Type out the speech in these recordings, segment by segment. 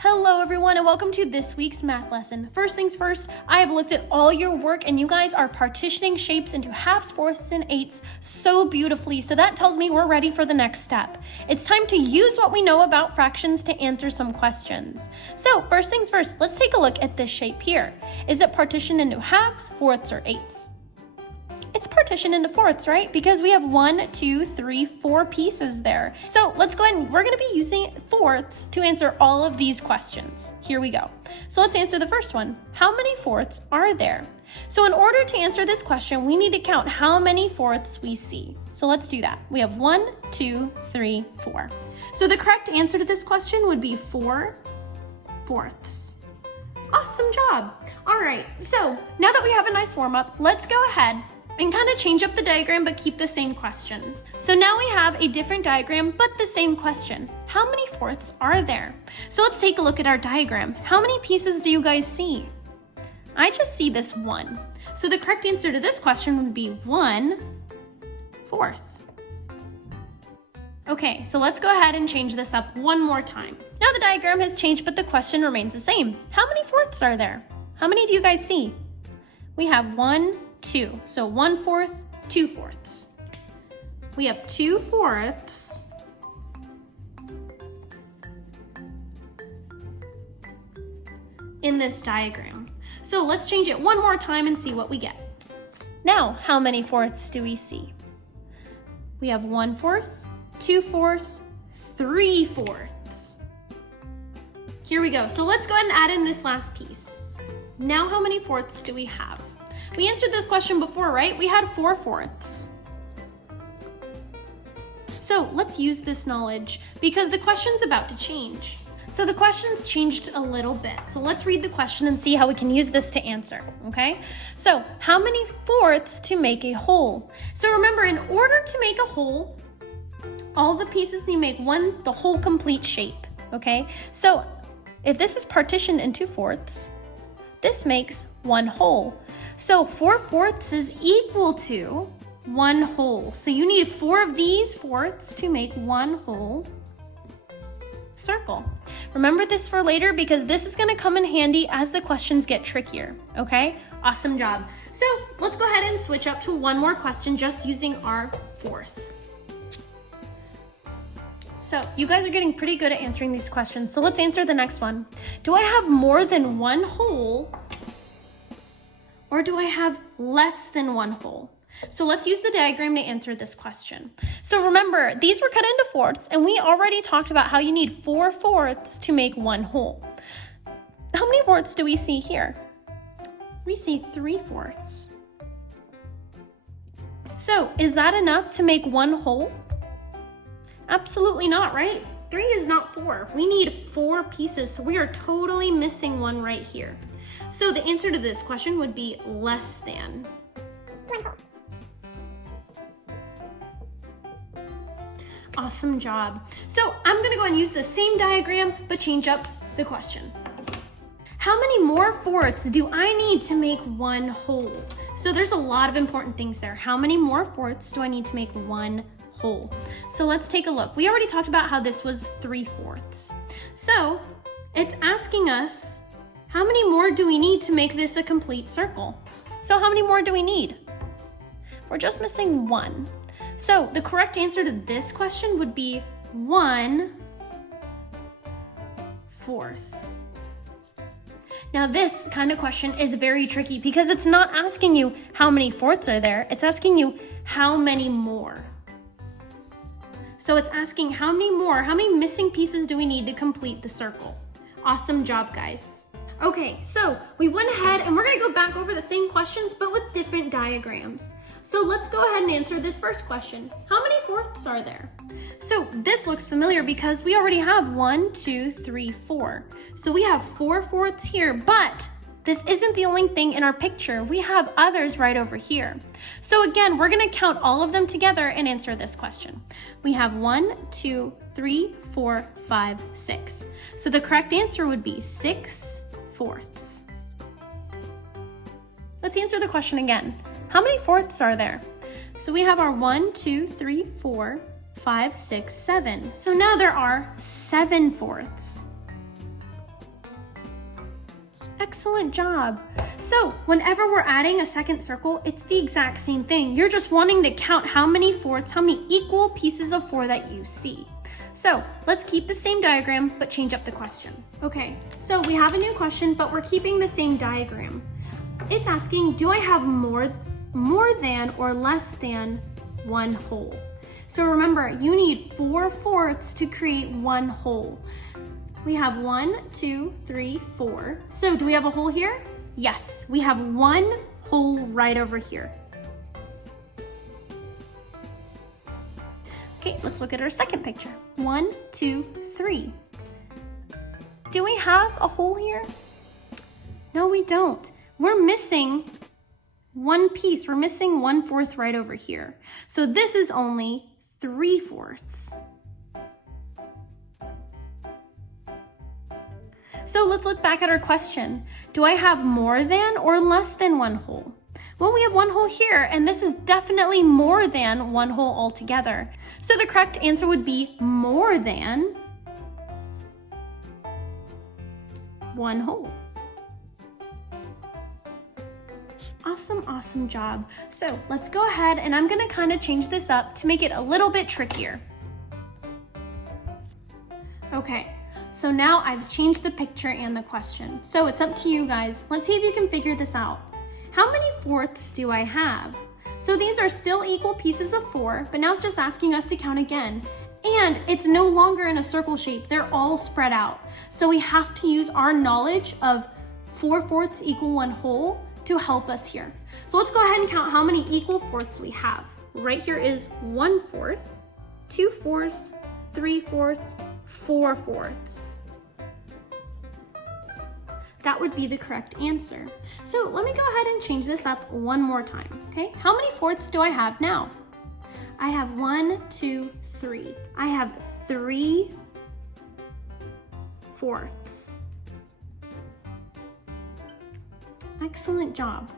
Hello everyone and welcome to this week's math lesson. First things first, I have looked at all your work and you guys are partitioning shapes into halves, fourths, and eighths so beautifully, so that tells me we're ready for the next step. It's time to use what we know about fractions to answer some questions. So first things first, let's take a look at this shape here. Is it partitioned into halves, fourths, or eighths? It's partitioned into fourths, right? Because we have 1, 2, 3, 4 pieces there. So let's go ahead and we're gonna be using fourths to answer all of these questions. Here we go. So let's answer the first one. How many fourths are there? So in order to answer this question, we need to count how many fourths we see. So let's do that. We have 1, 2, 3, 4. So the correct answer to this question would be 4 fourths. Awesome job. All right, so now that we have a nice warm up, let's go ahead and kind of change up the diagram, but keep the same question. So now we have a different diagram, but the same question. How many fourths are there? So let's take a look at our diagram. How many pieces do you guys see? I just see this one. So the correct answer to this question would be 1 fourth. Okay, so let's go ahead and change this up one more time. Now the diagram has changed, but the question remains the same. How many fourths are there? How many do you guys see? We have 1, 2. So 1 fourth, 2 fourths. We have 2 fourths in this diagram. So let's change it one more time and see what we get. Now, how many fourths do we see? We have 1 fourth, 2 fourths, 3 fourths. Here we go. So let's go ahead and add in this last piece. Now, how many fourths do we have? We answered this question before, right? We had 4 fourths. So let's use this knowledge because the question's about to change. So the question's changed a little bit. So let's read the question and see how we can use this to answer, okay? So how many fourths to make a whole? So remember, in order to make a whole, all the pieces need to make the whole complete shape, okay? So if this is partitioned into fourths, this makes 1 whole. So 4 fourths is equal to 1 whole. So you need 4 of these fourths to make 1 whole circle. Remember this for later because this is going to come in handy as the questions get trickier, okay? Awesome job. So let's go ahead and switch up to one more question just using our fourth. So you guys are getting pretty good at answering these questions. So let's answer the next one. Do I have more than 1 whole? Or do I have less than 1 whole? So let's use the diagram to answer this question. So remember, these were cut into fourths, and we already talked about how you need 4 fourths to make 1 whole. How many fourths do we see here? We see 3 fourths. So is that enough to make 1 whole? Absolutely not, right? 3 is not 4. We need 4 pieces, so we are totally missing 1 right here. So the answer to this question would be less than 1 whole. Awesome job. So I'm gonna go and use the same diagram, but change up the question. How many more fourths do I need to make 1 whole? So there's a lot of important things there. How many more fourths do I need to make 1 whole? So let's take a look. We already talked about how this was 3 fourths. So it's asking us, how many more do we need to make this a complete circle? So how many more do we need? We're just missing 1. So the correct answer to this question would be 1 fourth. Now this kind of question is very tricky because it's not asking you how many fourths are there, it's asking you how many more. So it's asking how many missing pieces do we need to complete the circle? Awesome job, guys. Okay, so we went ahead and we're gonna go back over the same questions, but with different diagrams. So let's go ahead and answer this first question. How many fourths are there? So this looks familiar because we already have 1, 2, 3, 4. So we have 4 fourths here, but this isn't the only thing in our picture. We have others right over here. So again, we're gonna count all of them together and answer this question. We have 1, 2, 3, 4, 5, 6. So the correct answer would be 6 fourths. Let's answer the question again. How many fourths are there? So we have our 1, 2, 3, 4, 5, 6, 7. So now there are 7 fourths. Excellent job. So whenever we're adding a second circle, it's the exact same thing. You're just wanting to count how many fourths, how many equal pieces of 4 that you see. So let's keep the same diagram, but change up the question. Okay, so we have a new question, but we're keeping the same diagram. It's asking, do I have more than or less than 1 whole? So remember, you need 4 fourths to create 1 whole. We have 1, 2, 3, 4. So do we have a whole here? Yes, we have 1 whole right over here. Okay, let's look at our second picture. 1, 2, 3. Do we have a hole here? No, we don't. We're missing 1 piece. We're missing 1/4 right over here. So this is only 3/4. So let's look back at our question. Do I have more than or less than 1 whole? Well, we have 1 whole here, and this is definitely more than 1 whole altogether. So the correct answer would be more than 1 whole. Awesome, awesome job. So let's go ahead, and I'm gonna kind of change this up to make it a little bit trickier. Okay, so now I've changed the picture and the question. So it's up to you guys. Let's see if you can figure this out. How many fourths do I have? So these are still equal pieces of 4, but now it's just asking us to count again. And it's no longer in a circle shape, they're all spread out. So we have to use our knowledge of 4 fourths equal 1 whole to help us here. So let's go ahead and count how many equal fourths we have. Right here is 1/4, 2/4, 3/4, 4/4. That would be the correct answer. So let me go ahead and change this up one more time, okay? How many fourths do I have now? I have 1, 2, 3. I have 3 fourths. Excellent job.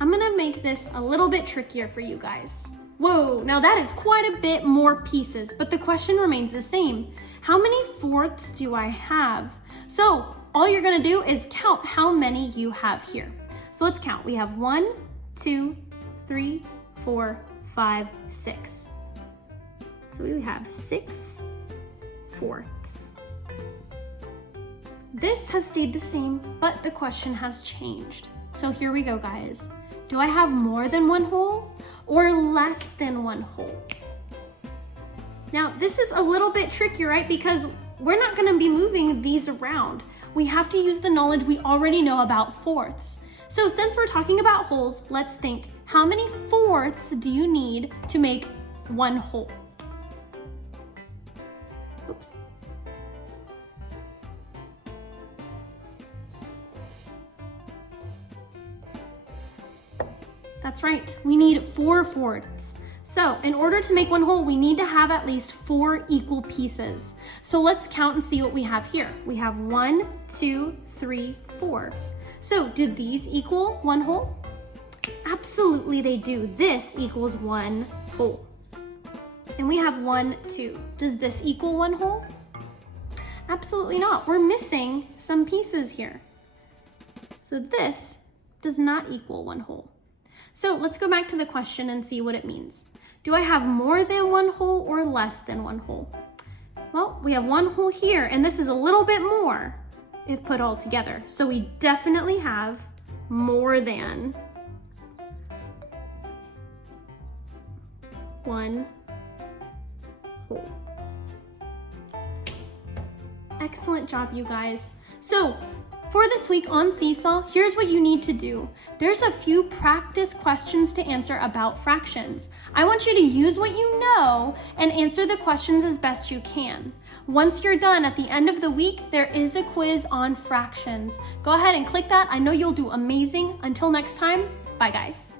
I'm gonna make this a little bit trickier for you guys. Whoa, now that is quite a bit more pieces, but the question remains the same. How many fourths do I have? So all you're gonna do is count how many you have here. So let's count. We have 1, 2, 3, 4, 5, 6. So we have 6 fourths. This has stayed the same, but the question has changed. So here we go, guys. Do I have more than 1 whole or less than 1 whole? Now, this is a little bit tricky, right? Because we're not gonna be moving these around. We have to use the knowledge we already know about fourths. So since we're talking about wholes, let's think, how many fourths do you need to make 1 whole? Oops. That's right, we need 4 fourths. So in order to make 1 whole, we need to have at least 4 equal pieces. So let's count and see what we have here. We have 1, 2, 3, 4. So do these equal 1 whole? Absolutely they do. This equals 1 whole. And we have 1, 2. Does this equal 1 whole? Absolutely not. We're missing some pieces here. So this does not equal 1 whole. So let's go back to the question and see what it means. Do I have more than 1 whole or less than 1 whole? Well, we have 1 whole here, and this is a little bit more if put all together. So we definitely have more than 1 whole. Excellent job, you guys. So for this week on Seesaw, here's what you need to do. There's a few practice questions to answer about fractions. I want you to use what you know and answer the questions as best you can. Once you're done, at the end of the week, there is a quiz on fractions. Go ahead and click that. I know you'll do amazing. Until next time, bye guys.